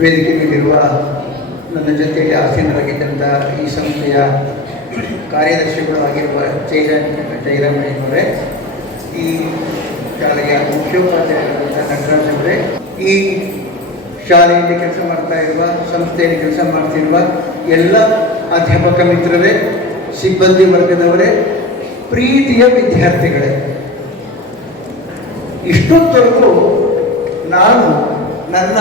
ವೇದಿಕೆ ಮೇಲಿರುವ ನನ್ನ ಜೊತೆಯಲ್ಲಿ ಆಸೀನರಾಗಿದ್ದಂಥ ಈ ಸಂಸ್ಥೆಯ ಕಾರ್ಯದರ್ಶಿಗಳು ಆಗಿರುವ ಜೈರಾಮ್ ಜೈರಾಮಯ್ಯನವರೇ, ಈ ಶಾಲೆಯ ಮುಖ್ಯೋಪಾಧ್ಯಾಯರಾದಂಥ ನಟರಾಜ್ ಅವರೇ, ಈ ಶಾಲೆಯಲ್ಲಿ ಕೆಲಸ ಮಾಡ್ತಾ ಇರುವ, ಸಂಸ್ಥೆಯಲ್ಲಿ ಕೆಲಸ ಮಾಡ್ತಿರುವ ಎಲ್ಲ ಅಧ್ಯಾಪಕ ಮಿತ್ರರೇ, ಸಿಬ್ಬಂದಿ ವರ್ಗದವರೇ, ಪ್ರೀತಿಯ ವಿದ್ಯಾರ್ಥಿಗಳೇ, ಇಷ್ಟೊತ್ತವರೆಗೂ ನಾನು ನನ್ನ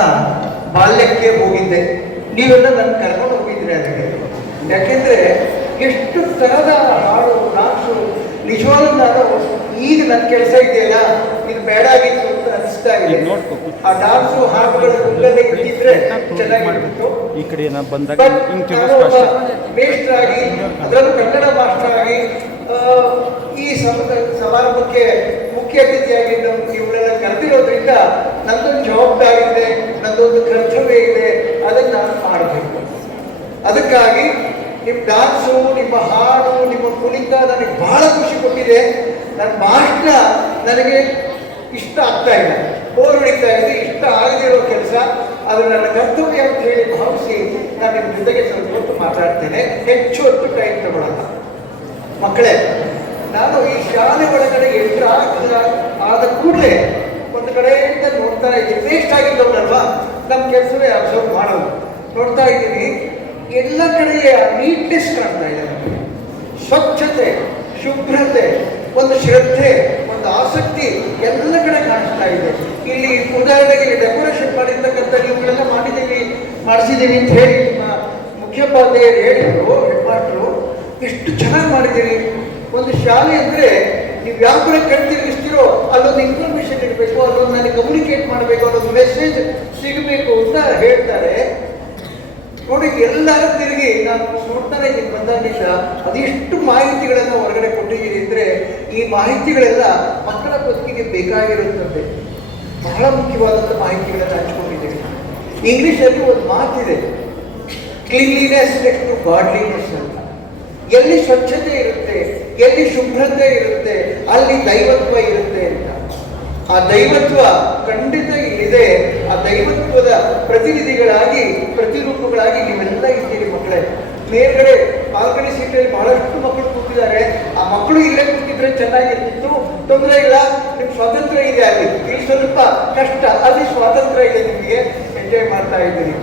ಬಾಲ್ಯಕ್ಕೆ ಹೋಗಿದ್ದೆ. ನೀವೆಲ್ಲ ನನ್ನ ಕರ್ಕೊಂಡು ಹೋಗಿದ್ರೆ ಅದಕ್ಕೆ. ಯಾಕೆಂದರೆ ಎಷ್ಟು ಥರದ ಹಾಡು ನಾಚು ನಿಜವಾದ ನಾನು ಈಗ ನನ್ನ ಕೆಲಸ ಇದೆಯಲ್ಲ ಇದು ಬೇಡ ಆಗಿತ್ತು ಅಂತ ಅನಿಸ್ತಾ ಇದೆ. ಆ ಡಾನ್ಸು ಹಾಡುಗಳು ಗುಂಗಲ್ಲೇ ಇದ್ದಿದ್ರೆ ಚೆನ್ನಾಗಿರ್ತಿತ್ತು. ಈ ಕಡೆ ಬಂದಾಗ ಮೇಸ್ಟರ್ ಆಗಿ ಅದರಲ್ಲೂ ಕನ್ನಡ ಮಾಸ್ಟರ್ ಆಗಿ ಈ ಸಮ- ಸಮಾರಂಭಕ್ಕೆ ಮುಖ್ಯ ಅತಿಥಿಯಾಗಿ ನಾವು ಇವಳೆಲ್ಲ ಕರೆದಿರೋದ್ರಿಂದ ನನ್ನೊಂದು ಜವಾಬ್ದಾರಿ ಇದೆ. ನನ್ನೊಂದು ಕರ್ತವ್ಯ ಇದೆ, ಅದನ್ನು ನಾನು ಮಾಡಬೇಕು. ಅದಕ್ಕಾಗಿ ನಿಮ್ಮ ಡಾನ್ಸು ನಿಮ್ಮ ಹಾಡು, ನಿಮ್ಮ ಕುಣಿತ ನನಗೆ ಬಹಳ ಖುಷಿ ಕೊಟ್ಟಿದೆ. ನನ್ನ ಭಾಷಣ ನನಗೆ ಇಷ್ಟ ಆಗ್ತಾ ಇಲ್ಲ. ಬೋರ್ ಹೊಡಿತಾ ಇದೆ, ಇಷ್ಟ ಆಗದಿರೋ ಕೆಲಸ. ಅದು ನನ್ನ ಕರ್ತವ್ಯ ಅಂತ ಹೇಳಿ ಭಾವಿಸಿ ನಾನು ನಿಮ್ಮ ಜೊತೆಗೆ ಸ್ವಲ್ಪ ಹೊತ್ತು ಮಾತಾಡ್ತೇನೆ. ಹೆಚ್ಚು ಹೊತ್ತು ಟೈಮ್ ತಗೊಳ್ಳಲ್ಲ ಮಕ್ಕಳೇ, ನಾನು ಈ ಶಾಲೆ ಒಳಗಡೆ ಎಂಟ್ರ್ ಆದ ಕೂಡಲೇ ಕಡೆಯಿಂದ ನೋಡ್ತಾ ಇದ್ದೀನಿ. ವೇಸ್ಟ್ ಆಗಿದ್ದವನಲ್ವಾ? ನಮ್ಮ ಕೆಲಸವೇ ಅಬ್ಸರ್ವ್ ಮಾಡೋದು. ನೋಡ್ತಾ ಇದ್ದೀನಿ. ಎಲ್ಲ ಕಡೆಯ ನೀಟ್ನೆಸ್ ಕಾಣ್ತಾ ಇದೆ ಸ್ವಚ್ಛತೆ, ಶುಭ್ರತೆ, ಒಂದು ಶ್ರದ್ಧೆ, ಒಂದು ಆಸಕ್ತಿ ಎಲ್ಲ ಕಡೆ ಕಾಣಿಸ್ತಾ ಇದೆ. ಇಲ್ಲಿ ಉದಾಹರಣೆಗೆ ಇಲ್ಲಿ ಡೆಕೋರೇಷನ್ ಮಾಡಿರ್ತಕ್ಕಂಥ ನೀವುಗಳೆಲ್ಲ ಮಾಡಿದ್ದೀವಿ ಮಾಡಿಸಿದ್ದೀವಿ ಅಂತ ಹೇಳಿ ನಿಮ್ಮ ಮುಖ್ಯೋಪಾಧ್ಯಾಯರು ಹೇಳಿದರು ಹೆಡ್ ಎಷ್ಟು ಚೆನ್ನಾಗಿ ಮಾಡಿದ್ದೀರಿ. ಒಂದು ಶಾಲೆ ಅಂದರೆ ನೀವು ಯಾವ ಕಡೆ ಕಣ್ತಿರ್ಗಿಸ್ತೀರೋ ಅಲ್ಲೊಂದು ಇನ್ಫಾರ್ಮೇಶನ್ ಇಡಬೇಕು ನನಗೆ ಕಮ್ಯುನಿಕೇಟ್ ಮಾಡಬೇಕು ಅನ್ನೋದು ಮೆಸೇಜ್ ಸಿಗಬೇಕು ಅಂತ ಹೇಳ್ತಾರೆ. ನೋಡಿ, ಎಲ್ಲರೂ ತಿರುಗಿ, ನಾನು ನೋಡ್ತಾನೆ ಇದ್ದೀನಿ ಬಂದಾಗಿಲ್ಲ. ಅದೆಷ್ಟು ಮಾಹಿತಿಗಳನ್ನು ಹೊರಗಡೆ ಕೊಟ್ಟಿದ್ದೀರಿ ಅಂದರೆ, ಈ ಮಾಹಿತಿಗಳೆಲ್ಲ ಮಕ್ಕಳ ಬದುಕಿಗೆ ಬೇಕಾಗಿರುತ್ತದೆ ಬಹಳ ಮುಖ್ಯವಾದಂಥ ಮಾಹಿತಿಗಳನ್ನು ಹಂಚ್ಕೊಂಡಿದ್ದೀರಿ ಇಂಗ್ಲೀಷಲ್ಲಿ ಒಂದು ಮಾತಿದೆ. ಕ್ಲೀನ್ಲಿನೆಸ್ ನೆಕ್ಸ್ಟ್ ಟು ಗಾಡ್ಲಿನೆಸ್ ಅಂತ. ಎಲ್ಲಿ ಸ್ವಚ್ಛತೆ ಇರುತ್ತೆ, ಎಲ್ಲಿ ಶುಭ್ರತೆ ಇರುತ್ತೆ, ಅಲ್ಲಿ ದೈವತ್ವ ಇರುತ್ತೆ ಅಂತ. ಆ ದೈವತ್ವ ಖಂಡಿತ ಇಲ್ಲಿದೆ. ಆ ದೈವತ್ವದ ಪ್ರತಿನಿಧಿಗಳಾಗಿ, ಪ್ರತಿರೂಪಗಳಾಗಿ ನೀವೆಲ್ಲ ಇದ್ದೀರಿ ಮಕ್ಕಳೇ. ಮೇಲ್ಗಡೆ ಬಾಲ್ಕನಿ ಸೀಟಲ್ಲಿ ಬಹಳಷ್ಟು ಮಕ್ಕಳು ಕೂತಿದ್ದಾರೆ. ಆ ಮಕ್ಕಳು ಇಲ್ಲೇ ಕೂತಿದ್ರೆ ಚೆನ್ನಾಗಿರ್ತಿತ್ತು ತೊಂದರೆ ಇಲ್ಲ. ನಿಮ್ ಸ್ವಾತಂತ್ರ್ಯ ಇದೆ ಅಲ್ಲಿ. ಇಲ್ಲಿ ಸ್ವಲ್ಪ ಕಷ್ಟ. ಅಲ್ಲಿ ಸ್ವಾತಂತ್ರ್ಯ ಇದೆ ನಿಮಗೆ. ಎಂಜಾಯ್ ಮಾಡ್ತಾ ಇದ್ದೀರಿ.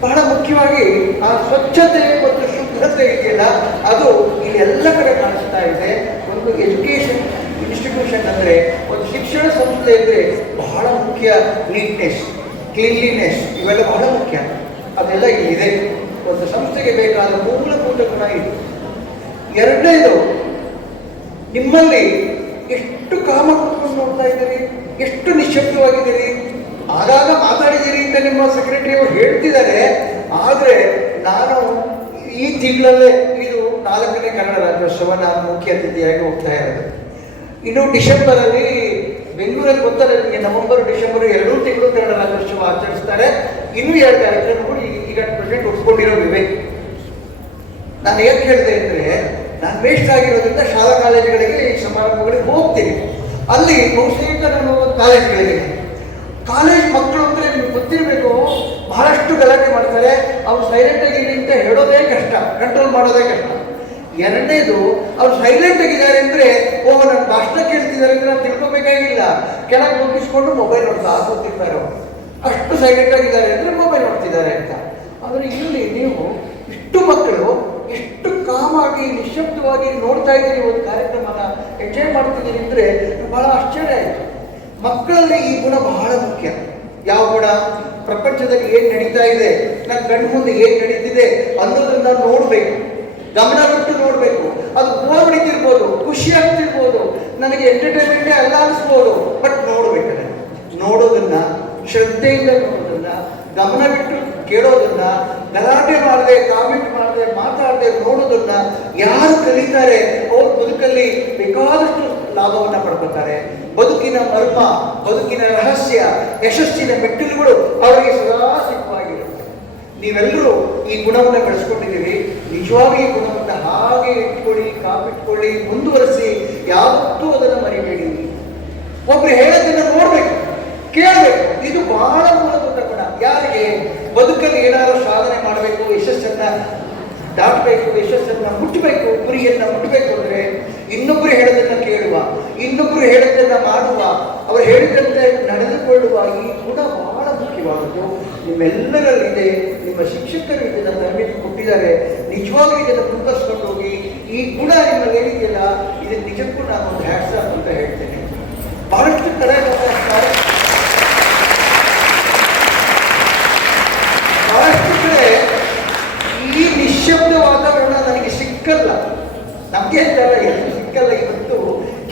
ಬಹಳ ಮುಖ್ಯವಾಗಿ ಆ ಸ್ವಚ್ಛತೆ ಮತ್ತು ಶುದ್ಧತೆ ಇದೆಯಲ್ಲ, ಅದು ಇಲ್ಲಿ ಎಲ್ಲ ಕಡೆ ಕಾಣಿಸ್ತಾ ಇದೆ. ಒಂದು ಎಜುಕೇಶನ್ ಇನ್ಸ್ಟಿಟ್ಯೂಷನ್ ಅಂದರೆ ಅಂದರೆ ಬಹಳ ಮುಖ್ಯ ನೀಟ್ನೆಸ್ ಕ್ಲೀನ್ಲಿನೆಸ್ ಇವೆಲ್ಲ ಬಹಳ ಮುಖ್ಯ. ಅದೆಲ್ಲ ಇಲ್ಲಿದೆ. ಒಂದು ಸಂಸ್ಥೆಗೆ ಬೇಕಾದ ಮೂಲಭೂತ ಗುಣ ಇದು. ಎರಡನೇದು, ನಿಮ್ಮಲ್ಲಿ ಎಷ್ಟು ಕಾಮ ಕೂತ್ಕೊಂಡು ನೋಡ್ತಾ ಇದ್ದೀರಿ? ಎಷ್ಟು ನಿಶ್ಶಬ್ದವಾಗಿದ್ದೀರಿ ಆಗಾಗ ಮಾತಾಡಿದ್ದೀರಿ ಅಂತ ನಿಮ್ಮ ಸೆಕ್ರೆಟರಿ ಅವರು ಹೇಳ್ತಿದ್ದಾರೆ. ಆದರೆ ನಾನು ಈ ತಿಂಗಳಲ್ಲೇ ಇದು ನಾಲ್ಕನೇ ಕನ್ನಡ ರಾಜ್ಯೋತ್ಸವ ನಾನು ಮುಖ್ಯ ಅತಿಥಿಯಾಗಿ ಹೋಗ್ತಾ ಇರೋದು. ಇನ್ನು ಡಿಸೆಂಬರಲ್ಲಿ ಬೆಂಗಳೂರಲ್ಲಿ ಗೊತ್ತಲ್ಲ ನಿಮಗೆ, ನವೆಂಬರ್, ಡಿಸೆಂಬರ್ ಎರಡೂ ತಿಂಗಳು ಕನ್ನಡ ರಾಜ್ಯೋತ್ಸವ ಆಚರಿಸ್ತಾರೆ. ಇನ್ನೂ ಎರಡು ಕಾರ್ಯಕ್ರಮಗಳು ಈಗ ಪ್ರೆಸೆಂಟ್ ಉಟ್ಕೊಂಡಿರೋ ವಿವೇಕ್ ನಾನು ಏನು ಹೇಳಿದೆ ಅಂದರೆ, ನಾನು ವೇಸ್ಟ್ ಆಗಿರೋದ್ರಿಂದ ಶಾಲಾ ಕಾಲೇಜುಗಳಿಗೆ ಈ ಸಮಾರಂಭಗಳಿಗೆ ಹೋಗ್ತೀನಿ. ಅಲ್ಲಿ ಬಹುತೇಕ ನಾನು ಕಾಲೇಜ್ಗಳಿಗೆ ಕಾಲೇಜ್ ಮಕ್ಕಳು ಅಂದರೆ ನಿಮ್ಗೆ ಗೊತ್ತಿರಬೇಕು, ಬಹಳಷ್ಟು ಗಲಾಟೆ ಮಾಡ್ತಾರೆ. ಅವ್ರು ಸೈಲೆಂಟಾಗಿ ಅಂತ ಹೇಳೋದೇ ಕಷ್ಟ ಕಂಟ್ರೋಲ್ ಮಾಡೋದೇ ಕಷ್ಟ. ಎರಡನೇದು ಅವ್ರು ಸೈಲೆಂಟ್ ಆಗಿದ್ದಾರೆ ಅಂದ್ರೆ, ಓ ನನ್ನ ಭಾಷಣ ಕೇಳ್ತಿದ್ದಾರೆ ಅಂದ್ರೆ ನಾನು ತಿಳ್ಕೊಬೇಕಾಗಿಲ್ಲ. ಕೆಳಗೆ ಮುಗಿಸ್ಕೊಂಡು ಮೊಬೈಲ್ ನೋಡ್ತಾ ಕೂತಿರ್ತಾರೆ ಅವರು. ಅಷ್ಟು ಸೈಲೆಂಟ್ ಆಗಿದ್ದಾರೆ ಅಂದ್ರೆ ಮೊಬೈಲ್ ನೋಡ್ತಿದ್ದಾರೆ ಅಂತ. ಆದರೆ ಇಲ್ಲಿ ನೀವು ಇಷ್ಟು ಮಕ್ಕಳು ಎಷ್ಟು ಕಾಮಾಗಿ ನಿಶಬ್ದವಾಗಿ ನೋಡ್ತಾ ಇದ್ದೀರಿ ಒಂದು ಕಾರ್ಯಕ್ರಮನ ಎಂಜಾಯ್ ಮಾಡ್ತಿದ್ದೀರಿ ಅಂದರೆ ಬಹಳ ಆಶ್ಚರ್ಯ ಆಯಿತು. ಮಕ್ಕಳಲ್ಲಿ ಈ ಗುಣ ಬಹಳ ಮುಖ್ಯ. ಯಾವ ಗುಣ? ಪ್ರಪಂಚದಲ್ಲಿ ಏನು ನಡೀತಾ ಇದೆ? ನನ್ನ ಕಣ್ಣು ಮುಂದೆ ಏನು ನಡೀತಿದೆ ಅನ್ನೋದನ್ನ ನೋಡಬೇಕು. ಗಮನ ಬಿಟ್ಟು ನೋಡಬೇಕು. ಅದು ಬೋರ್ ಹೊಡಿತಿರ್ಬೋದು ಖುಷಿ ಆಗ್ತಿರ್ಬೋದು ನನಗೆ ಎಂಟರ್ಟೈನ್ಮೆಂಟೇ ಅಲ್ಲ ಅನಿಸ್ಬೋದು. ಬಟ್ ನೋಡ್ಬೇಕಾದ್ರೆ ನೋಡೋದನ್ನ, ಶ್ರದ್ಧೆಯಿಂದ ನೋಡೋದನ್ನ, ಗಮನ ಬಿಟ್ಟು ಕೇಳೋದನ್ನ, ಗಲಾಟೆ ಮಾಡದೆ ಕಾಮೆಂಟ್ ಮಾಡದೆ, ಮಾತಾಡದೆ ನೋಡೋದನ್ನ ಯಾರು ಕಲಿತಾರೆ, ಅವ್ರ ಬದುಕಲ್ಲಿ ಬೇಕಾದಷ್ಟು ಲಾಭವನ್ನ ಪಡ್ಕೊತಾರೆ. ಬದುಕಿನ ಮರ್ಮ, ಬದುಕಿನ ರಹಸ್ಯ, ಯಶಸ್ಸಿನ ಮೆಟ್ಟಿಲುಗಳು ಅವರಿಗೆ ಸದಾ ಸಿಗುವಾಗಿರುತ್ತೆ ನೀವೆಲ್ಲರೂ ಈ ಗುಣವನ್ನು ಬೆಳೆಸ್ಕೊಂಡಿದ್ದೀರಿ. ನಿಜವಾಗಿ ಗುಣಮಟ್ಟ ಹಾಗೆ ಇಟ್ಕೊಳ್ಳಿ, ಕಾಪಿಟ್ಕೊಳ್ಳಿ, ಮುಂದುವರೆಸಿ ಯಾವತ್ತೂ ಅದನ್ನು ಮರಿಬೇಡಿ. ಒಬ್ರು ಹೇಳೋದನ್ನ ನೋಡ್ಬೇಕು, ಕೇಳಬೇಕು. ಇದು ಬಹಳ ಮೂಲಭೂತ ಗುಣ ಯಾರಿಗೆ? ಬದುಕಲ್ಲಿ ಏನಾದರೂ ಸಾಧನೆ ಮಾಡಬೇಕು, ಯಶಸ್ಸನ್ನ ದಾಟಬೇಕು, ಯಶಸ್ಸನ್ನ ಮುಟ್ಟಬೇಕು ಗುರಿಯನ್ನ ಮುಟ್ಟಬೇಕು ಅಂದ್ರೆ ಇನ್ನೊಬ್ರು ಹೇಳೋದನ್ನ ಕೇಳುವ, ಇನ್ನೊಬ್ರು ಹೇಳೋದನ್ನ ಮಾಡುವ. ಅವ್ರು ಹೇಳಿದಂತೆ ನಡೆದುಕೊಳ್ಳುವ ಈ ಗುಣ ಬಹಳ ಮುಖ್ಯವಾದದ್ದು. ನಿಮ್ಮೆಲ್ಲರಲ್ಲಿದೆ, ನಿಮ್ಮ ಶಿಕ್ಷಕರು ಇದನ್ನು ತರಬೇತಿ ಕೊಟ್ಟಿದ್ದಾರೆ. ನಿಜವಾಗ್ಲೂ ಇದನ್ನು ಮುಂದರ್ಸ್ಕೊಂಡು ಹೋಗಿ, ಈ ಗುಣ ನಿಮ್ಮಲ್ಲಿ ಏನಿದೆಯಲ್ಲ ಇದು ನಿಜಕ್ಕೂ ನಾನು ಒಂದು ಹ್ಯಾಟ್ಸ್ ಅಂತ ಹೇಳ್ತೇನೆ. ಬಹಳಷ್ಟು ಕಡೆ ಬಹಳಷ್ಟು ಕಡೆ ಈ ನಿಶ್ಶಬ್ದ ವಾತಾವರಣ ನನಗೆ ಸಿಕ್ಕಲ್ಲ. ನಮಗೆ ಅಂತಲ್ಲ ಎಲ್ಲ ಸಿಕ್ಕಲ್ಲ ಇವತ್ತು.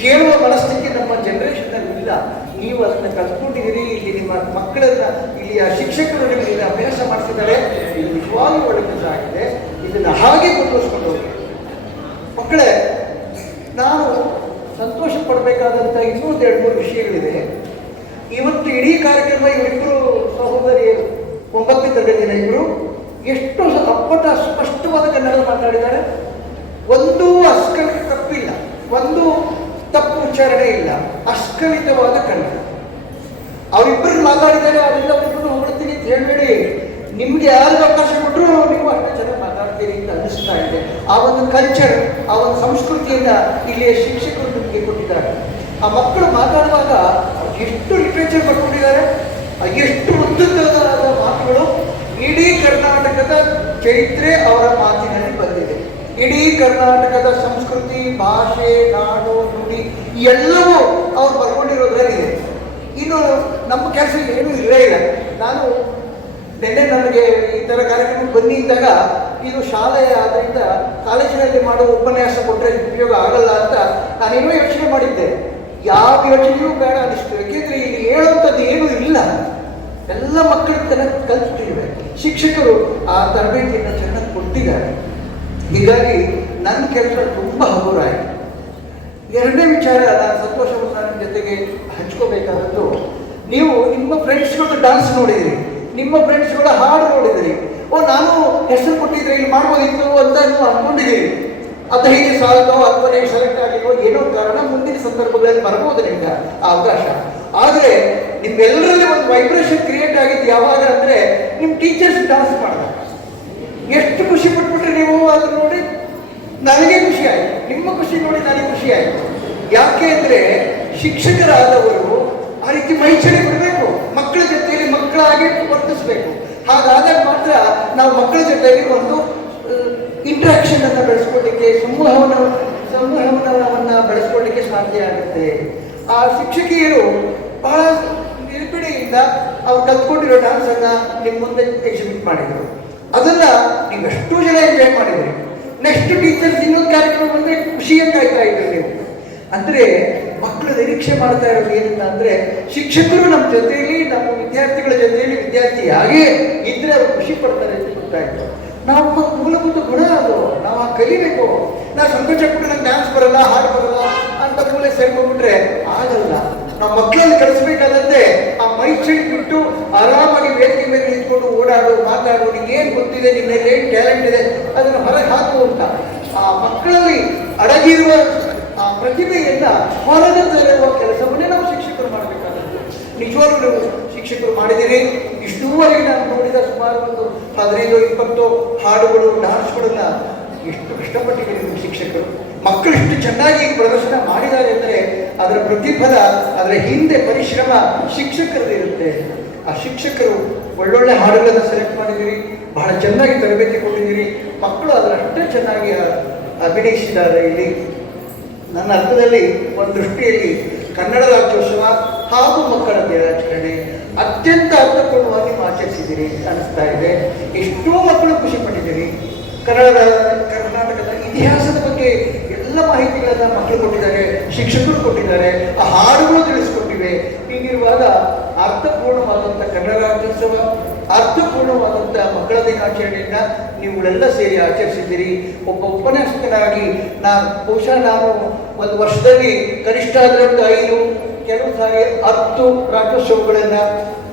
ಕೇಳುವ ಮನಸ್ಥಿತಿ ನಮ್ಮ ಜನರೇಷನ್ನಲ್ಲಿ ಇಲ್ಲ ನೀವು ಅದನ್ನ ಕಲ್ತ್ಕೊಂಡಿದ್ದೀರಿ ಇಲ್ಲಿ ನಿಮ್ಮ ಮಕ್ಕಳನ್ನ ಇಲ್ಲಿಯ ಶಿಕ್ಷಕರು ನಿಮಗೆ ಇಲ್ಲಿ ಅಭ್ಯಾಸ ಮಾಡಿಸಿದ್ದಾರೆ ಇದು ನಿಜವಾಗ್ಲೂ ಒಳ್ಳೆ ಆಗಿದೆ ಇದನ್ನ ಹಾಗೆ ಮುಂದುವರಿಸ್ಕೊಂಡು ಹೋಗಿ. ಮಕ್ಕಳೇ, ನಾನು ಸಂತೋಷ ಪಡಬೇಕಾದಂಥ ಇನ್ನೊಂದು ಎರಡು ಮೂರು ವಿಷಯಗಳಿದೆ ಇವತ್ತು ಇಡೀ ಕಾರ್ಯಕ್ರಮ ಇವರಿಬ್ಬರು ಸಹೋದರಿ ಒಂಬತ್ತನೇ ತರಗತಿಯ ಇಬ್ಬರು ಎಷ್ಟು ಅಪ್ಪಟ ಸ್ಪಷ್ಟವಾದ ಕನ್ನಡ ಮಾತಾಡಿದ್ದಾರೆ. ಒಂದು ಅಸ್ಕಲಿತ ತಪ್ಪಿಲ್ಲ. ಒಂದು ಉಚ್ಚಾರಣೆ ಇಲ್ಲ. ಅಸ್ಕಲಿತವಾದ ಕನ್ನಡ ಅವರಿಬ್ಬರು ಮಾತಾಡಿದ್ದಾರೆ ಅವರೆಲ್ಲ ಒಬ್ಬರು ಹೊಗಳ್ತೀನಿ ಅಂತ ಹೇಳಬೇಡಿ. ನಿಮ್ಗೆ ಯಾರು ಅವಕಾಶ ಕೊಟ್ಟರು ನೀವು ಅಷ್ಟೇ ಚೆನ್ನಾಗಿ ಮಾತಾಡ್ತೀರಿ ಅಂತ ಅನ್ನಿಸ್ತಾ ಇದೆ. ಆ ಒಂದು ಕಲ್ಚರ್ ಆ ಒಂದು ಸಂಸ್ಕೃತಿಯನ್ನ ಇಲ್ಲಿಯ ಶಿಕ್ಷಕರು ನಿಮಗೆ ಕೊಟ್ಟಿದ್ದಾರೆ. ಆ ಮಕ್ಕಳು ಮಾತಾಡುವಾಗ ಎಷ್ಟು ಲಿಟ್ರೇಚರ್ ಬರ್ಕೊಂಡಿದ್ದಾರೆ, ಎಷ್ಟು ಉದ್ದುದ್ದವಾದ ಮಾತುಗಳು. ಇಡೀ ಕರ್ನಾಟಕದ ಚರಿತ್ರೆ ಅವರ ಮಾತಿನಲ್ಲಿ ಬಂದಿದೆ. ಇಡೀ ಕರ್ನಾಟಕದ ಸಂಸ್ಕೃತಿ, ಭಾಷೆ, ನುಡಿ ಎಲ್ಲವೂ ಅವ್ರು ಬರ್ಕೊಂಡಿರೋದ್ರಲ್ಲಿದೆ ಇನ್ನು ನಮ್ಮ ಕೆಲಸ ಏನೂ ಇಲ್ಲೇ ಇಲ್ಲ. ನಾನು ನಿನ್ನೆ ನನಗೆ ಈ ಥರ ಕಾರ್ಯಕ್ರಮಕ್ಕೆ ಬನ್ನಿ ಇದ್ದಾಗ ಇದು ಶಾಲೆಯ ಆದ್ದರಿಂದ ಕಾಲೇಜಿನಲ್ಲಿ ಮಾಡುವ ಉಪನ್ಯಾಸ ಕೊಟ್ಟರೆ ಉಪಯೋಗ ಆಗಲ್ಲ ಅಂತ ನಾನೇನೋ ಯೋಚನೆ ಮಾಡಿದ್ದೆ. ಯಾವ ಯೋಚನೆಯೂ ಬೇಡ ಅನಿಸ್ತು. ಯಾಕೆಂದರೆ ಇಲ್ಲಿ ಹೇಳುವಂಥದ್ದು ಏನೂ ಇಲ್ಲ. ಎಲ್ಲ ಮಕ್ಕಳು ಚೆನ್ನಾಗಿ ಕಲ್ತಿವೆ ಶಿಕ್ಷಕರು ಆ ತರಬೇತಿಯನ್ನು ಚೆನ್ನಾಗಿ ಕೊಟ್ಟಿದ್ದಾರೆ ಹೀಗಾಗಿ ನನ್ನ ಕೆಲಸ ತುಂಬ ಹಗುರ ಆಯಿತು ಎರಡನೇ ವಿಚಾರ ನಾನು ಸಂತೋಷವನ್ನು ನನ್ನ ಜೊತೆಗೆ ಹಂಚ್ಕೋಬೇಕಾದದ್ದು. ನೀವು ನಿಮ್ಮ ಫ್ರೆಂಡ್ಸ್ಗಳು ಡಾನ್ಸ್ ನೋಡಿದಿರಿ, ನಿಮ್ಮ ಫ್ರೆಂಡ್ಸ್ಗಳ ಹಾಡು ನೋಡಿದಿರಿ. ಓ, ನಾನು ಹೆಸರು ಕೊಟ್ಟಿದ್ರೆ ಇಲ್ಲಿ ಮಾಡ್ಬೋದಿತ್ತು ಅಂತ ನೀವು ಅನ್ಕೊಂಡಿದ್ದೀರಿ. ಅದು ಹೀಗೆ ಸಾಲದೋ ಅಥವಾ ನೀವು ಸೆಲೆಕ್ಟ್ ಆಗಿಲ್ವೋ, ಏನೋ ಕಾರಣ ಮುಂದಿನ ಸಂದರ್ಭಗಳಲ್ಲಿ ಬರ್ಬೋದು ನಿಮ್ಗೆ ಆ ಅವಕಾಶ. ಆದರೆ ನಿಮ್ಮೆಲ್ಲರಲ್ಲಿ ಒಂದು ವೈಬ್ರೇಷನ್ ಕ್ರಿಯೇಟ್ ಆಗಿದ್ದು ಯಾವಾಗ ಅಂದ್ರೆ ನಿಮ್ಮ ಟೀಚರ್ಸ್ ಡಾನ್ಸ್ ಮಾಡ್ತಾರೆ ಎಷ್ಟು ಖುಷಿ ಪಟ್ಬಿಟ್ರೆ ನೀವು ಅದನ್ನ ನೋಡಿ? ನನಗೆ ಖುಷಿ ಆಯ್ತು ನಿಮ್ಮ ಖುಷಿ ನೋಡಿ ನನಗೆ ಖುಷಿ ಆಯ್ತು ಯಾಕೆ ಅಂದರೆ ಶಿಕ್ಷಕರಾದವರು ಆ ರೀತಿ ಮೈಚಳಿ ಬಿಡಬೇಕು ಮಕ್ಕಳ ಜೊತೆಯಲ್ಲಿ ಮಕ್ಕಳಾಗಿ ವರ್ತಿಸ್ಬೇಕು. ಹಾಗಾದಾಗ ಮಾತ್ರ ನಾವು ಮಕ್ಕಳ ಜೊತೆಯಲ್ಲಿ ಒಂದು ಇಂಟ್ರಾಕ್ಷನ್ ಅನ್ನು ಬೆಳೆಸ್ಕೊಳ್ಳಿಕ್ಕೆ ಸಂವಹನ ಸಂವಹನವನ್ನು ಬೆಳೆಸ್ಕೊಳ್ಳಿಕ್ಕೆ ಸಾಧ್ಯ ಆಗುತ್ತೆ. ಆ ಶಿಕ್ಷಕಿಯರು ಬಹಳ ನಿರ್ಬಿಡಿಯಿಂದ ಅವ್ರು ಕಲ್ತ್ಕೊಂಡಿರೋ ಡಾನ್ಸನ್ನು ನಿಮ್ಮ ಮುಂದೆ ಎಕ್ಸಿಬಿಟ್ ಮಾಡಿದ್ರು. ಅದನ್ನ ನೀವೆಷ್ಟು ಜನ ಎಂಜಾಯ್ ಮಾಡಿದ್ರಿ. ನೆಕ್ಸ್ಟ್ ಟೀಚರ್ಸ್ ಇನ್ನೊಂದು ಕಾರ್ಯಕ್ರಮ ಬಂದರೆ ಖುಷಿಯಂತ ಕಾಯ್ತಾ ಇದ್ರು ನೀವು? ಅಂದರೆ ಮಕ್ಕಳು ನಿರೀಕ್ಷೆ ಮಾಡ್ತಾ ಇರೋದು ಏನಂತ ಅಂದರೆ ಶಿಕ್ಷಕರು ನಮ್ಮ ಜೊತೆಯಲ್ಲಿ, ನಮ್ಮ ವಿದ್ಯಾರ್ಥಿಗಳ ಜೊತೆಯಲ್ಲಿ ವಿದ್ಯಾರ್ಥಿ ಹಾಗೆ ಇದ್ರೆ ಅವ್ರು ಖುಷಿ ಪಡ್ತಾರೆ ಅಂತ ಗೊತ್ತಾಯ್ತು. ನಾವು ಮೂಲಭೂತ ಗುಣ ಅದು. ನಾವು ಆ ಕಲಿಬೇಕು. ನಾವು ಸಂಕೋಚ ಕೊಟ್ಟು ನಂಗೆ ಡ್ಯಾನ್ಸ್ ಬರಲ್ಲ, ಹಾಡು ಬರಲ್ಲ, ಅಂತ ಮೂಲೆ ಸೇರ್ಕೊಂಡ್ಬಿಟ್ರೆ ಆಗಲ್ಲ. ನಾವು ಮಕ್ಕಳಲ್ಲಿ ಕಲಿಸ್ಬೇಕಾದಂತೆ ಮೈಚಳಿ ಬಿಟ್ಟು ಆರಾಮಾಗಿ ವೇದಿಕೆ ಮೇಲೆ ನಿಂತ್ಕೊಂಡು ಓಡಾಡು, ಮಾತಾಡು ಏನು ಗೊತ್ತಿದೆ? ನಿನ್ನಲ್ಲಿ ಏನು ಟ್ಯಾಲೆಂಟ್ ಇದೆ? ಅದನ್ನು ಹೊರಗೆ ಹಾಕು ಅಂತ. ಆ ಮಕ್ಕಳಲ್ಲಿ ಅಡಗಿರುವ, ಆ ಪ್ರತಿಭೆಯಿಂದ ಹೊರಗೆ ತರುವ ಕೆಲಸವನ್ನೇ ನಾವು ಶಿಕ್ಷಕರು ಮಾಡಬೇಕಾಗುತ್ತೆ. ನಿಜವಾಗ್ಲೂ ನೀವು ಶಿಕ್ಷಕರು ಮಾಡಿದ್ದೀರಿ. ಇಷ್ಟೂವರೆಗೆ ನಾನು ನೋಡಿದ ಸುಮಾರು ಒಂದು ಹದಿನೈದು, ಇಪ್ಪತ್ತು ಹಾಡುಗಳು, ಡಾನ್ಸ್ಗಳನ್ನ ಎಷ್ಟು ಕಷ್ಟಪಟ್ಟಿದ್ದೀರಿ ನಿಮ್ಮ ಶಿಕ್ಷಕರು. ಮಕ್ಕಳು ಇಷ್ಟು ಚೆನ್ನಾಗಿ ಪ್ರದರ್ಶನ ಮಾಡಿದ್ದಾರೆ ಅಂದರೆ ಅದರ ಪ್ರತಿಫಲ, ಅದರ ಹಿಂದೆ ಪರಿಶ್ರಮ ಶಿಕ್ಷಕರದಿರುತ್ತೆ ಆ ಶಿಕ್ಷಕರು ಒಳ್ಳೊಳ್ಳೆ ಹಾಡುಗಳನ್ನು ಸೆಲೆಕ್ಟ್ ಮಾಡಿದ್ದೀರಿ, ಬಹಳ ಚೆನ್ನಾಗಿ ತರಬೇತಿ ಕೊಟ್ಟಿದ್ದೀರಿ. ಮಕ್ಕಳು ಅದರಷ್ಟೇ ಚೆನ್ನಾಗಿ ಅಭಿನಯಿಸಿದ್ದಾರೆ ಇಲ್ಲಿ. ನನ್ನ ಅರ್ಥದಲ್ಲಿ ಒಂದು ದೃಷ್ಟಿಯಲ್ಲಿ ಕನ್ನಡ ರಾಜ್ಯೋತ್ಸವ ಹಾಗೂ ಮಕ್ಕಳ ದಿನಾಚರಣೆ ಅತ್ಯಂತ ಅರ್ಥಪೂರ್ಣವಾಗಿ ಆಚರಿಸಿದ್ದೀರಿ ಅನಿಸ್ತಾ ಇದೆ. ಎಷ್ಟೋ ಮಕ್ಕಳು ಖುಷಿ ಪಟ್ಟಿದ್ದೀರಿ. ಕನ್ನಡ ಕರ್ನಾಟಕದ ಇತಿಹಾಸದ ಬಗ್ಗೆ ಎಲ್ಲ ಮಾಹಿತಿಗಳನ್ನ ಮಕ್ಕಳು ಕೊಟ್ಟಿದ್ದಾರೆ, ಶಿಕ್ಷಕರು ಕೊಟ್ಟಿದ್ದಾರೆ, ಆ ಹಾಡುಗಳು ತಿಳಿಸ್ಕೊಟ್ಟಿವೆ. ಹೀಗಿರುವಾಗ ಅರ್ಥಪೂರ್ಣವಾದಂಥ ಕನ್ನಡ ರಾಜ್ಯೋತ್ಸವ, ಅರ್ಥಪೂರ್ಣವಾದಂಥ ಮಕ್ಕಳ ದಿನಾಚರಣೆಯನ್ನ ನೀವುಗಳೆಲ್ಲ ಸೇರಿ ಆಚರಿಸಿದ್ದೀರಿ. ಒಬ್ಬ ಉಪನ್ಯಾಸಕನಾಗಿ ನಾನು ಬಹುಶಃ ನಾನು ಒಂದು ವರ್ಷದಲ್ಲಿ ಕನಿಷ್ಠ ಒಂದು ಐದು, ಕೆಲವು ಸಾರಿ ಹತ್ತು ರಾಜ್ಯೋತ್ಸವಗಳನ್ನ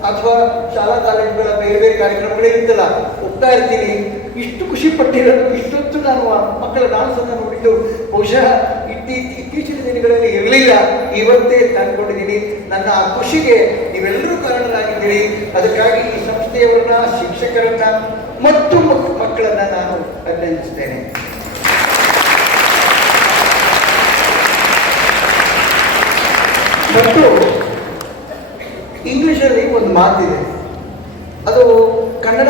ಅಥವಾ ಶಾಲಾ ಕಾಲೇಜುಗಳ ಬೇರೆ ಬೇರೆ ಕಾರ್ಯಕ್ರಮಗಳಿರುತ್ತಲ್ಲ ಹೋಗ್ತಾ ಇರ್ತೀನಿ. ಇಷ್ಟು ಖುಷಿ ಪಟ್ಟಿರೋದು, ಇಷ್ಟೊತ್ತು ನಾನು ಆ ಮಕ್ಕಳ ಡಾನ್ಸ್ ಅನ್ನು ನೋಡಿದ್ದು. ಬಹುಶಃ ಇತ್ತೀ, ಇತ್ತೀಚಿನ ದಿನಗಳಲ್ಲಿ ಇರಲಿಲ್ಲ. ಇವತ್ತೇ ತಂದುಕೊಂಡಿದ್ದೀನಿ ನನ್ನ ಆ ಖುಷಿಗೆ ನೀವೆಲ್ಲರೂ ಕಾರಣರಾಗಿದ್ದೀರಿ. ಅದಕ್ಕಾಗಿ ಈ ಸಂಸ್ಥೆ ಸಂಸ್ಥೆಯವರನ್ನ, ಶಿಕ್ಷಕರನ್ನ, ಮತ್ತು ಮಕ್- ಮಕ್ಕಳನ್ನ ನಾನು ಅಭಿನಂದಿಸ್ತೇನೆ. ಮತ್ತು ಇಂಗ್ಲಿಷಲ್ಲಿ ಒಂದು ಮಾತಿದೆ. ಅದು ಕನ್ನಡ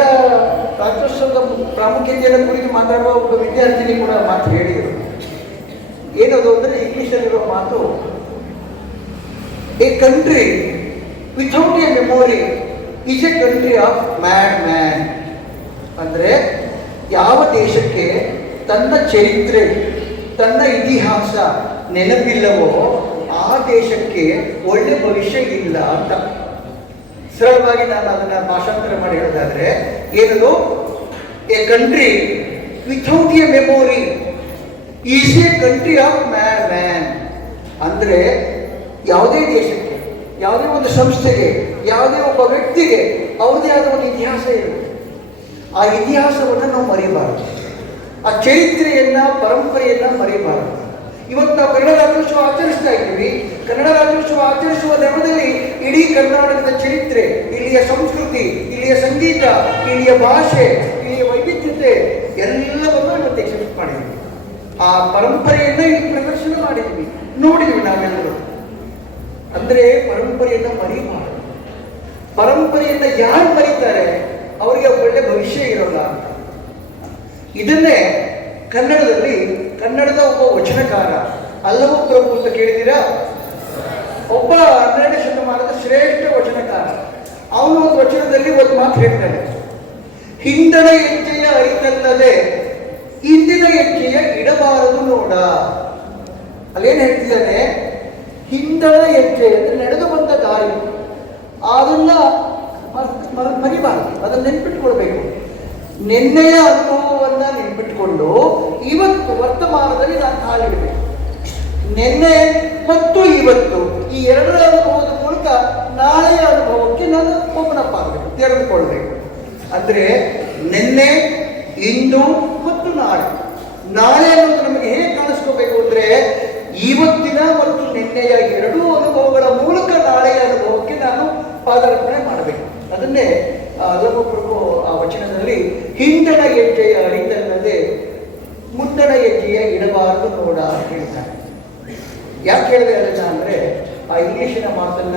ರಾಜ್ಯೋತ್ಸವದ ಪ್ರಾಮುಖ್ಯತೆಯನ್ನು ಕುರಿತು ಮಾತಾಡುವ ಒಬ್ಬ ವಿದ್ಯಾರ್ಥಿನಿ ಕೂಡ ಮಾತು ಹೇಳಿದರು. ಏನದು ಅಂದರೆ ಇಂಗ್ಲಿಷಲ್ಲಿರುವ ಮಾತು, a country without a memory is a country of mad man. ಅಂದರೆ ಯಾವ ದೇಶಕ್ಕೆ ತನ್ನ ಚರಿತ್ರೆ, ತನ್ನ ಇತಿಹಾಸ ನೆನಪಿಲ್ಲವೋ ಆ ದೇಶಕ್ಕೆ ಒಳ್ಳೆ ಭವಿಷ್ಯ ಇಲ್ಲ ಅಂತ. ಸರಳವಾಗಿ ನಾನು ಅದನ್ನ ಭಾಷಾಂತರ ಮಾಡಿ ಹೇಳೋದಾದ್ರೆ ಏನದು? A country without a memory is a country of man man ಅಂದರೆ ಯಾವುದೇ ದೇಶಕ್ಕೆ, ಯಾವುದೇ ಒಂದು ಸಂಸ್ಥೆಗೆ, ಯಾವುದೇ ಒಬ್ಬ ವ್ಯಕ್ತಿಗೆ ಅವ್ರದೇ ಆದ ಒಂದು ಇತಿಹಾಸ ಇರುತ್ತೆ. ಆ ಇತಿಹಾಸವನ್ನು ನಾವು ಮರಿಬಾರದು. ಆ ಚರಿತ್ರೆಯನ್ನ, ಪರಂಪರೆಯನ್ನ ಮರಿಬಾರದು. ಇವತ್ತು ನಾವು ಕನ್ನಡ ರಾಜ್ಯೋತ್ಸವ ಆಚರಿಸ್ತಾ ಇದ್ದೀವಿ. ಕನ್ನಡ ರಾಜ್ಯೋತ್ಸವ ಆಚರಿಸುವ ನೆಪದಲ್ಲಿ ಇಡೀ ಕರ್ನಾಟಕದ ಚರಿತ್ರೆ, ಇಲ್ಲಿಯ ಸಂಸ್ಕೃತಿ, ಇಲ್ಲಿಯ ಸಂಗೀತ, ಇಲ್ಲಿಯ ಭಾಷೆ, ಇಲ್ಲಿಯ ವೈವಿಧ್ಯತೆ ಎಲ್ಲವನ್ನೂ ಇವತ್ತು ಎಕ್ಸಿಬಿಟ್ ಮಾಡಿದ್ವಿ ಆ ಪರಂಪರೆಯನ್ನ ಇಲ್ಲಿ ಪ್ರದರ್ಶನ ಮಾಡಿದ್ವಿ ನೋಡಿದ್ವಿ ನಾವೆಲ್ಲರೂ. ಅಂದ್ರೆ ಪರಂಪರೆಯನ್ನ ಮರಿಬಾರದು ಪರಂಪರೆಯನ್ನ ಯಾರು ಮರೀತಾರೆ? ಅವರಿಗೆ ಒಳ್ಳೆ ಭವಿಷ್ಯ ಇರೋಲ್ಲ ಇದನ್ನೇ ಕನ್ನಡದಲ್ಲಿ ಕನ್ನಡದ ಒಬ್ಬ ವಚನಕಾರ ಅಲ್ಲವೂ ಪ್ರಭು ಅಂತ ಕೇಳಿದ್ದೀರಾ? ಒಬ್ಬ ಹನ್ನೆರಡನೇ ಶತಮಾನದ ಶ್ರೇಷ್ಠ ವಚನಕಾರ. ಅವನು ಒಂದು ವಚನದಲ್ಲಿ ಒಂದು ಮಾತು ಹೇಳ್ತಾನೆ. ಹಿಂದಣ ಹೆಜ್ಜೆಯ ಅರಿತಲ್ಲದೆ ಹಿಂದಿನ ಹೆಜ್ಜೆಯ ಇಡಬಾರದು ನೋಡ. ಅಲ್ಲೇನು ಹೇಳ್ತಿದ್ದಾನೆ? ಹಿಂದಳ ಹೆಜ್ಜೆ ಅಂದ್ರೆ ನಡೆದು ಬಂದ ದಾರಿ. ಅದನ್ನ ಮರ್- ಮರ್- ಮರಿಬಾರದು. ಅದನ್ನ ನೆನ್ಪಿಟ್ಕೊಳ್ಬೇಕು. ನಿನ್ನೆಯ ಅನುಭವವನ್ನ ನೆನ್ಪಿಟ್ಕೊಂಡು ಇವತ್ತು ವರ್ತಮಾನದಲ್ಲಿ ನಾನು ಕಾಲಿಡಬೇಕು ನಿನ್ನೆ ಮತ್ತು ಇವತ್ತು ಈ ಎರಡರ ಅನುಭವದ ಮೂಲಕ ನಾಳೆಯ ಅನುಭವಕ್ಕೆ ನಾನು ಓಪನಪ್ ಆಗಬೇಕು, ತೆರೆದುಕೊಳ್ಬೇಕು. ಅಂದ್ರೆ ನಿನ್ನೆ, ಇಂದು ಮತ್ತು ನಾಳೆ. ನಾಳೆ ಅನ್ನೋದು ನಮಗೆ ಹೇಗೆ ಕಾಣಿಸ್ಕೋಬೇಕು ಅಂದ್ರೆ ಇವತ್ತಿನ ಮತ್ತು ನಿನ್ನೆಯ ಎರಡೂ ಅನುಭವಗಳ ಮೂಲಕ ನಾಳೆಯ ಅನುಭವಕ್ಕೆ ನಾನು ಪಾದಾರ್ಪಣೆ ಮಾಡಬೇಕು. ಅದನ್ನೇ ಅಲ್ಲಮ ಪ್ರಭು ಆ ವಚನದಲ್ಲಿ ಹಿಂದಣ ಹೆಜ್ಜೆಯ ಅಡಿತನದೇ ಮುಂದಣ ಹೆಜ್ಜೆಯ ಇಡಬಾರದು ನೋಡ ಹೇಳ್ತಾರೆ. ಯಾಕೆ ಹೇಳಿದೆ ಅದನ್ನ ಅಂದ್ರೆ, ಆ ಇಂಗ್ಲಿಷಿನ ಮಾತನ್ನ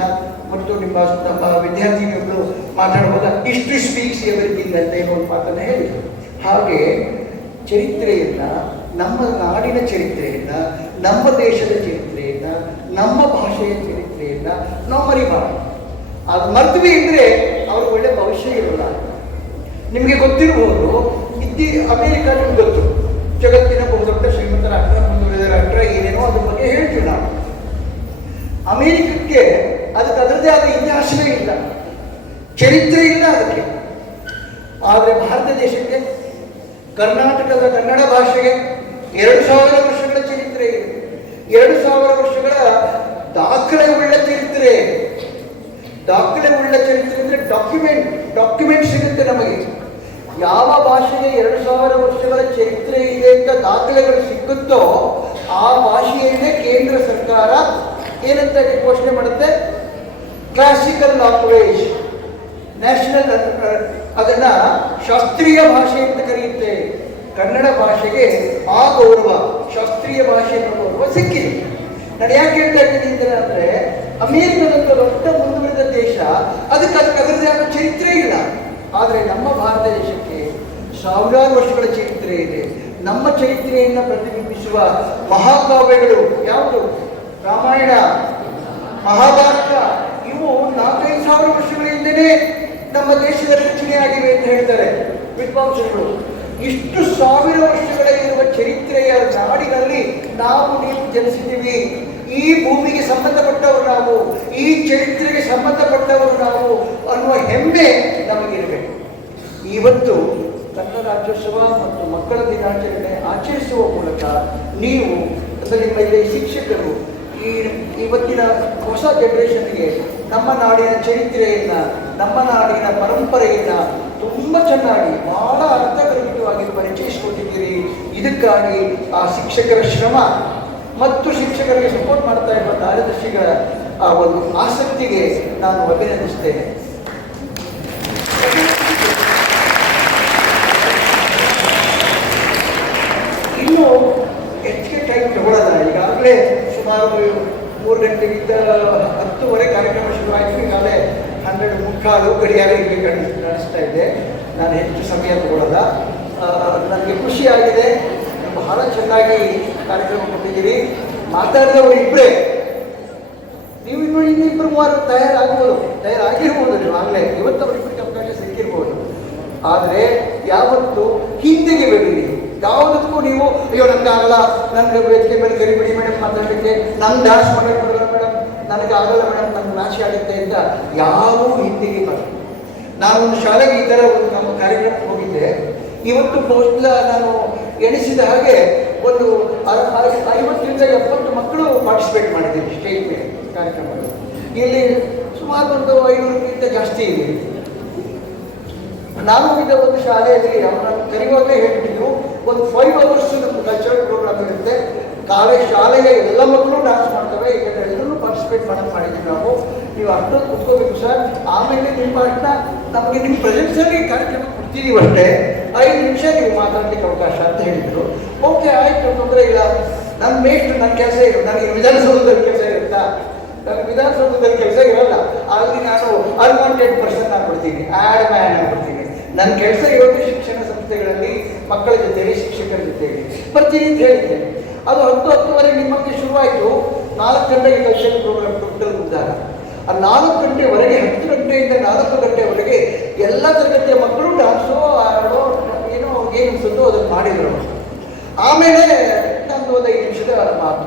ಮತ್ತು ನಿಮ್ಮ ನಮ್ಮ ವಿದ್ಯಾರ್ಥಿಗಳು ಮಾತಾಡುವಾಗ ಹಿಸ್ಟ್ರಿ ಸ್ಪೀಕ್ಸ್ ಎವ್ರಿಥಿಂಗ್ ಅಂತ ಏನೋ ಒಂದು ಮಾತನ್ನ ಹೇಳಿದ್ರು. ಹಾಗೆ ಚರಿತ್ರೆಯನ್ನ, ನಮ್ಮ ನಾಡಿನ ಚರಿತ್ರೆಯನ್ನ, ನಮ್ಮ ದೇಶದ ಚರಿತ್ರೆಯನ್ನ, ನಮ್ಮ ಭಾಷೆಯ ಚರಿತ್ರೆಯನ್ನ ನಾವು ಮರಿಬಾರ್ದು. ಅದು ಮದ್ವೆ ಇದ್ರೆ ಅವ್ರಿಗೆ ಒಳ್ಳೆ ಭವಿಷ್ಯ ಇರಲ್ಲ. ನಿಮಗೆ ಗೊತ್ತಿರಬಹುದು ಇದ್ದಿ ಅಮೇರಿಕಾ ನಿಮ್ಗೆ ಗೊತ್ತು. ಜಗತ್ತಿನ ಬಹುದೊಡ್ಡ ಶ್ರೀಮಂತರ ರಾಷ್ಟ್ರ ಮುಂದುವರಿದ ರಾಷ್ಟ್ರ ಏನೇನೋ ಅದ್ರ ಬಗ್ಗೆ ಹೇಳ್ತೀವಿ ನಾವು. ಅಮೆರಿಕಕ್ಕೆ ಅದಕ್ಕೆ ಅದರದೇ ಆದ ಇತಿಹಾಸವೇ ಇಲ್ಲ. ಚರಿತ್ರೆ ಇಲ್ಲ ಅದಕ್ಕೆ. ಆದರೆ ಭಾರತ ದೇಶಕ್ಕೆ, ಕರ್ನಾಟಕದ ಕನ್ನಡ ಭಾಷೆಗೆ ಎರಡು ಸಾವಿರ ವರ್ಷಗಳ ಚರಿತ್ರೆ ಇದೆ. ಎರಡು ಸಾವಿರ ವರ್ಷಗಳ ದಾಖಲೆ ಉಳ್ಳ ಚರಿತ್ರೆ. ದಾಖಲೆ ಉಳ್ಳ ಚರಿತ್ರೆ ಅಂದರೆ ಡಾಕ್ಯುಮೆಂಟ್ ಡಾಕ್ಯುಮೆಂಟ್ ಸಿಗುತ್ತೆ ನಮಗೆ. ಯಾವ ಭಾಷೆಗೆ ಎರಡು ಸಾವಿರ ವರ್ಷಗಳ ಚರಿತ್ರೆ ಇದೆ ಅಂತ ದಾಖಲೆಗಳು ಸಿಕ್ಕುತ್ತೋ ಆ ಭಾಷೆಯನ್ನೇ ಕೇಂದ್ರ ಸರ್ಕಾರ ಏನಂತ ಘೋಷಣೆ ಮಾಡುತ್ತೆ? ಕ್ಲಾಸಿಕಲ್ ಲ್ಯಾಂಗ್ವೇಜ್ ನ್ಯಾಷನಲ್ ಅದನ್ನ ಶಾಸ್ತ್ರೀಯ ಭಾಷೆ ಅಂತ ಕರೆಯುತ್ತೆ. ಕನ್ನಡ ಭಾಷೆಗೆ ಆ ಗೌರವ, ಶಾಸ್ತ್ರೀಯ ಭಾಷೆ ಗೌರವ ಸಿಕ್ಕಿದೆ. ನಾನು ಯಾಕೆ ಹೇಳ್ತಾ ಇದ್ದೀನಿ ಅಂತ ಅಂದ್ರೆ, ಅಮೇರಿಕದಂತ ದೊಡ್ಡ ಮುಂದುವರಿದ ದೇಶ, ಅದಕ್ಕೆ ಅದಕ್ಕೆ ಅದರದೇ ಆದ ಚರಿತ್ರೆ ಇಲ್ಲ. ಆದರೆ ನಮ್ಮ ಭಾರತ ದೇಶಕ್ಕೆ ಸಾವಿರಾರು ವರ್ಷಗಳ ಚರಿತ್ರೆ ಇದೆ. ನಮ್ಮ ಚರಿತ್ರೆಯನ್ನು ಪ್ರತಿಬಿಂಬಿಸುವ ಮಹಾಕಾವ್ಯಗಳು ಯಾವುದು? ರಾಮಾಯಣ, ಮಹಾಭಾರತ, ಇವು ನಾಲ್ಕೈದು ಸಾವಿರ ವರ್ಷಗಳ ನಮ್ಮ ದೇಶದ ರಚನೆಯಾಗಿವೆ ಅಂತ ಹೇಳ್ತಾರೆ ವಿದ್ವಾಂಸಗಳು ಇಷ್ಟು ಸಾವಿರ ವರ್ಷಗಳ ಇರುವ ಚರಿತ್ರೆಯ ನಾಡಿನಲ್ಲಿ ನಾವು ನೀವು ಜನಿಸಿದ್ದೀವಿ. ಈ ಭೂಮಿಗೆ ಸಂಬಂಧಪಟ್ಟವರು ನಾವು, ಈ ಚರಿತ್ರೆಗೆ ಸಂಬಂಧಪಟ್ಟವರು ನಾವು ಅನ್ನುವ ಹೆಮ್ಮೆ ನಮಗಿರಬೇಕು ಇವತ್ತು ಕನ್ನಡ ರಾಜ್ಯೋತ್ಸವ ಮತ್ತು ಮಕ್ಕಳ ದಿನಾಚರಣೆ ಆಚರಿಸುವ ಮೂಲಕ ನೀವು, ಅಂದರೆ ನಿಮ್ಮ ಶಿಕ್ಷಕರು, ಈ ಇವತ್ತಿನ ಹೊಸ ಜನರೇಷನ್ಗೆ ನಮ್ಮ ನಾಡಿನ ಚರಿತ್ರೆಯನ್ನ, ನಮ್ಮ ನಾಡಿನ ಪರಂಪರೆಯನ್ನ ತುಂಬ ಚೆನ್ನಾಗಿ, ಬಹಳ ಅರ್ಥಗರ್ಭಿತವಾಗಿ ಪರಿಚಯಿಸಿಕೊಟ್ಟಿದ್ದೀರಿ. ಇದಕ್ಕಾಗಿ ಆ ಶಿಕ್ಷಕರ ಶ್ರಮ ಮತ್ತು ಶಿಕ್ಷಕರಿಗೆ ಸಪೋರ್ಟ್ ಮಾಡ್ತಾ ಇರುವ ಕಾರ್ಯದರ್ಶಿಗಳ ಆ ಒಂದು ಆಸಕ್ತಿಗೆ ನಾನು ಅಭಿನಂದಿಸ್ತೇನೆ. ಇದ್ದ ಹತ್ತುವರೆ ಕಾರ್ಯಕ್ರಮ ಶುರುವಾಯಿತು. ಈಗಾಗಲೇ ಹನ್ನೆರಡು ಮುಕ್ಕಾಲು ಗಡಿಯಾರ ಇಲ್ಲಿ ಕಾಣಿಸ್ ಕಾಣಿಸ್ತಾ ಇದೆ. ನಾನು ಹೆಚ್ಚು ಸಮಯ ತಗೊಳ್ಳಲ್ಲ ನನಗೆ ಖುಷಿಯಾಗಿದೆ ಬಹಳ ಚೆನ್ನಾಗಿ ಕಾರ್ಯಕ್ರಮ ಕೊಟ್ಟಿದ್ದೀರಿ ಮಾತಾಡಿದವರು ಇಬ್ಬರೇ ನೀವು ಇನ್ನು ಇನ್ನಿಬ್ಬರು ಮೂವರು ತಯಾರಾಗ್ಬೋದು ತಯಾರಾಗಿರ್ಬೋದು ನೀವು ಆಗಲೇ. ಇವತ್ತು ಅವರಿಬ್ಬರಿಗೆ ಅವಕಾಶ ಸಿಕ್ಕಿರ್ಬೋದು. ಆದರೆ ಯಾವತ್ತು ಹಿಂದೆಗೆ ಬೆಳೀರಿ ಯಾವುದಕ್ಕೂ ನೀವು, ಅಯ್ಯೋ ನನಗೆ ಆಗಲ್ಲ ನನಗೆ ವೇದಿಕೆ ಮೇಲೆ ಕರಿಬಿಡಿ ಮೇಡಮ್ ಮಾತಾಡಲಿಕ್ಕೆ. ನಂಗೆ ಬರಲ್ಲ. ಮೇಡಮ್ ನನಗೆ ಆಗಲ್ಲ ಮೇಡಮ್ ನನಗೆ ನಾಶಿ ಆಗುತ್ತೆ ಅಂತ ಯಾರೂ ಹಿಂದಿಗೆ ಬರಲ್ಲ ನಾನು ಒಂದು ಶಾಲೆಗೆ ಈ ಥರ ಒಂದು ನಮ್ಮ ಕಾರ್ಯಕ್ರಮಕ್ಕೆ ಹೋಗಿದ್ದೆ. ಇವತ್ತು ಬಹುಶಃ ನಾನು ಎಣಿಸಿದ ಹಾಗೆ ಒಂದು ಐವತ್ತರಿಂದ ಎಪ್ಪತ್ತು ಮಕ್ಕಳು ಪಾರ್ಟಿಸಿಪೇಟ್ ಮಾಡಿದ್ದೀನಿ ಸ್ಟೇಜ್ ಮೇಲೆ ಕಾರ್ಯಕ್ರಮದಲ್ಲಿ. ಇಲ್ಲಿ ಸುಮಾರು ಒಂದು ಐನೂರಕ್ಕಿಂತ ಜಾಸ್ತಿ ಇದೆ. ನಾನು ಇದ್ದ ಒಂದು ಶಾಲೆಯಲ್ಲಿ ಅವರನ್ನು ಕರೆಯುವಾಗಲೇ ಹೇಳ್ಬಿಟ್ಟಿದ್ರು, ಒಂದು ಫೈವ್ ಅವರ್ಸ್ ನಮ್ಮ ಕಲ್ಚರಲ್ ಪ್ರೋಗ್ರಾಮ್ ಇರುತ್ತೆ. ಕಾಲೇಜ್ ಶಾಲೆಯ ಎಲ್ಲ ಮಕ್ಕಳು ಡ್ಯಾನ್ಸ್ ಮಾಡ್ತವೆ, ಏಕೆಂದರೆ ಎಲ್ಲರೂ ಪಾರ್ಟಿಸಿಪೇಟ್ ಮಾಡೋದು ಮಾಡಿದ್ವಿ ನಾವು. ನೀವು ಅರ್ಥ ಕುತ್ಕೋಬೇಕು ಸರ್. ಆಮೇಲೆ ನಿಮ್ಮ ಅರ್ಥ ನಮಗೆ ನಿಮ್ಮ ಪ್ರೆಸೆನ್ಸಲ್ಲಿ ಕಾರ್ಯಕ್ರಮ ಕೊಡ್ತೀವಿ ಅಷ್ಟೇ. ಐದು ನಿಮಿಷ ನೀವು ಮಾತಾಡಲಿಕ್ಕೆ ಅವಕಾಶ ಅಂತ ಹೇಳಿದರು. ಓಕೆ ಆಯ್ತು, ತೊಂದರೆ ಇಲ್ಲ. ನನ್ನ ಮೇಸ್ಟ್ ನನ್ನ ಕೆಲಸ ಇರು. ನನಗೆ ವಿಧಾನಸೌಧದಲ್ಲಿ ಕೆಲಸ ಇರುತ್ತಾ? ನನಗೆ ವಿಧಾನಸೌಧದಲ್ಲಿ ಕೆಲಸ ಇರಲ್ಲ. ಅಲ್ಲಿ ನಾನು ಅನ್ವಾಂಟೆಡ್ ಪರ್ಸನ್ ಆಗ್ಬಿಡ್ತೀನಿ. ಆ್ಯಡ್ ಮ್ಯಾನ್ ಆಗ್ಬಿಡ್ತೀನಿ. ನನ್ನ ಕೆಲಸ ಇರೋದು ಶಿಕ್ಷಣ ಸಂಸ್ಥೆಗಳಲ್ಲಿ ಮಕ್ಕಳ ಜೊತೆಗೆ ಶಿಕ್ಷಕರ ಜೊತೆ ಬರ್ತೀನಿ ಅಂತ ಹೇಳಿದ್ದೇನೆ ಅದು ಹತ್ತು ಹತ್ತುವರೆ ನಿಮ್ಮಕ್ಕೆ ಶುರುವಾಯಿತು. ನಾಲ್ಕು ಗಂಟೆಗೆ ಕಲ್ಚರಲ್ ಪ್ರೋಗ್ರಾಮ್ ಟೋಟಲ್ ಮುಗಿದಾಗ ಆ ನಾಲ್ಕು ಗಂಟೆವರೆಗೆ, ಹತ್ತು ಗಂಟೆಯಿಂದ ನಾಲ್ಕು ಗಂಟೆವರೆಗೆ ಎಲ್ಲ ತರಗತಿಯ ಮಕ್ಕಳು ಡಾನ್ಸು ಆಡೋ ಏನೋ ಗೇಮ್ಸ್ ಅದನ್ನು ಮಾಡಿದರು ಆಮೇಲೆ ನಂದು ಒಂದು ಐದು ನಿಮಿಷದ ಮಾತು.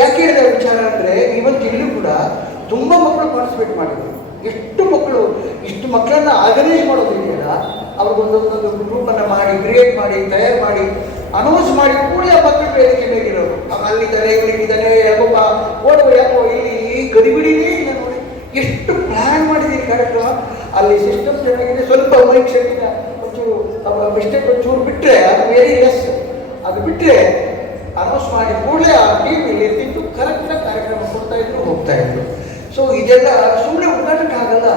ಯಾಕೆ ಹೇಳಿದ ವಿಚಾರ ಅಂದರೆ, ಇವತ್ತು ಇಲ್ಲೂ ಕೂಡ ತುಂಬ ಮಕ್ಕಳು ಪಾರ್ಟಿಸಿಪೇಟ್ ಮಾಡಿದರು. ಎಷ್ಟು ಮಕ್ಕಳು, ಇಷ್ಟು ಮಕ್ಕಳನ್ನು ಆರ್ಗನೈಸ್ ಮಾಡೋದಿದೆಯಲ್ಲ ಅವ್ರಿಗೊಂದೊಂದೊಂದು ಗ್ರೂಪನ್ನು ಮಾಡಿ ಕ್ರಿಯೇಟ್ ಮಾಡಿ, ತಯಾರು ಮಾಡಿ ಅನೌನ್ಸ್ ಮಾಡಿ ಕೂಡಿ ಆ ಮಕ್ಕಳು ವೇದಿಕೆ ಮೇಲಿರೋರು ಅವ್ನು ಅಲ್ಲಿದ್ದಾರೆ ಇವರಿಗಿದ್ದಾನೆ ಯಾಕಪ್ಪ ಓಡುವ ಯಾಕೋ ಇಲ್ಲಿ ಈ ಗಡಿಬಿಡಿನೇ ಇಲ್ಲ ನೋಡಿ. ಎಷ್ಟು ಪ್ಲ್ಯಾನ್ ಮಾಡಿದ್ದೀರಿ ಕಾರ್ಯಕ್ರಮ. ಅಲ್ಲಿ ಸಿಸ್ಟಮ್ ಚೆನ್ನಾಗಿದೆ ಸ್ವಲ್ಪ ವೈಕ್ಷಣಿಕ ಒಂಚೂರು ಮಿಸ್ಟೇಕ್ ಒಂಚೂರು ಬಿಟ್ಟರೆ ಅದು ವೆರಿ ಲೆಸ್ ಅದು ಬಿಟ್ಟರೆ ಅನೌನ್ಸ್ ಮಾಡಿ ಕೂಡಲೇ ಆ ಟೀಮ್ ಇಲ್ಲಿ ಇರ್ತಿತ್ತು ಕರೆಕ್ಟಾಗಿ ಕಾರ್ಯಕ್ರಮ ಕೊಡ್ತಾ ಇದ್ರು, ಹೋಗ್ತಾ ಇದ್ರು. ಸೊ ಇದೆಲ್ಲ ಸುಮ್ಮನೆ ಉದ್ಘಾಟನೆ ಆಗಲ್ಲ.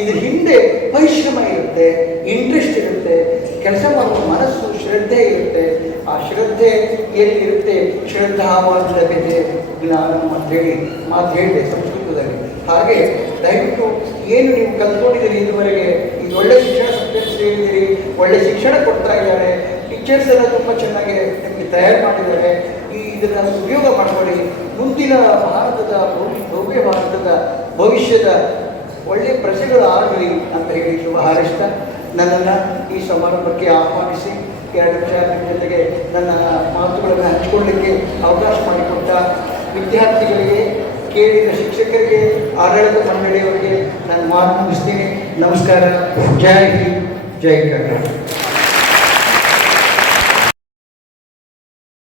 ಇದ್ರ ಹಿಂದೆ ಪರಿಶ್ರಮ ಇರುತ್ತೆ ಇಂಟ್ರೆಸ್ಟ್ ಇರುತ್ತೆ. ಕೆಲಸ ಮಾಡುವ ಮನಸ್ಸು ಶ್ರದ್ಧೆ ಇರುತ್ತೆ. ಆ ಶ್ರದ್ಧೆ ಎಲ್ಲಿರುತ್ತೆ ಶ್ರದ್ಧಾವಾದಲಭ್ಯತೆ ಜ್ಞಾನಂ ಅಂತೇಳಿ ಮಾತು ಹೇಳಿದೆ ಸಂಸ್ಕೃತದಲ್ಲಿ. ಹಾಗೆ ದಯವಿಟ್ಟು ಏನು ನೀವು ಕಲ್ತ್ಕೊಂಡಿದ್ದೀರಿ ಇದುವರೆಗೆ? ಈಗ ಒಳ್ಳೆ ಶಿಕ್ಷಣ ಸಂಸ್ಥೆಯಲ್ಲಿ ಸೇರಿದ್ದೀರಿ ಒಳ್ಳೆ ಶಿಕ್ಷಣ ಕೊಡ್ತಾ ಇದ್ದಾರೆ. ಟೀಚರ್ಸ್ ಎಲ್ಲ ತುಂಬ ಚೆನ್ನಾಗಿ ನಿಮಗೆ ತಯಾರು ಮಾಡಿದ್ದಾರೆ. ಈ ಇದನ್ನು ಉಪಯೋಗ ಮಾಡ್ಕೊಳ್ಳಿ. ಮುಂದಿನ ಭಾರತದ ಭವ್ಯ ಭಾರತದ ಭವಿಷ್ಯದ ಒಳ್ಳೆಯ ಪ್ರಜೆಗಳು ಆಗಲಿ ಅಂತ ಹೇಳಿ ಶುಭ ಹಾರೈಸ್ತಾ ನನ್ನನ್ನು ಈ ಸಮಾರಂಭಕ್ಕೆ ಆಹ್ವಾನಿಸಿ ಎರಡು ನಿಮ್ಮ ಜೊತೆಗೆ ನನ್ನ ಮಾತುಗಳನ್ನು ಹಂಚಿಕೊಳ್ಳಿಕ್ಕೆ ಅವಕಾಶ ಮಾಡಿಕೊಟ್ಟ ವಿದ್ಯಾರ್ಥಿಗಳಿಗೆ, ಕೇಳಿದ ಶಿಕ್ಷಕರಿಗೆ, ಆಡಳಿತ ಮಂಡಳಿಯವರಿಗೆ ನಾನು ಮಾತು ಮುಗಿಸ್ತೀನಿ. ನಮಸ್ಕಾರ. ಜೈ ಹಿಂದ್, ಜೈ ಕರ್ನಾಟಕ.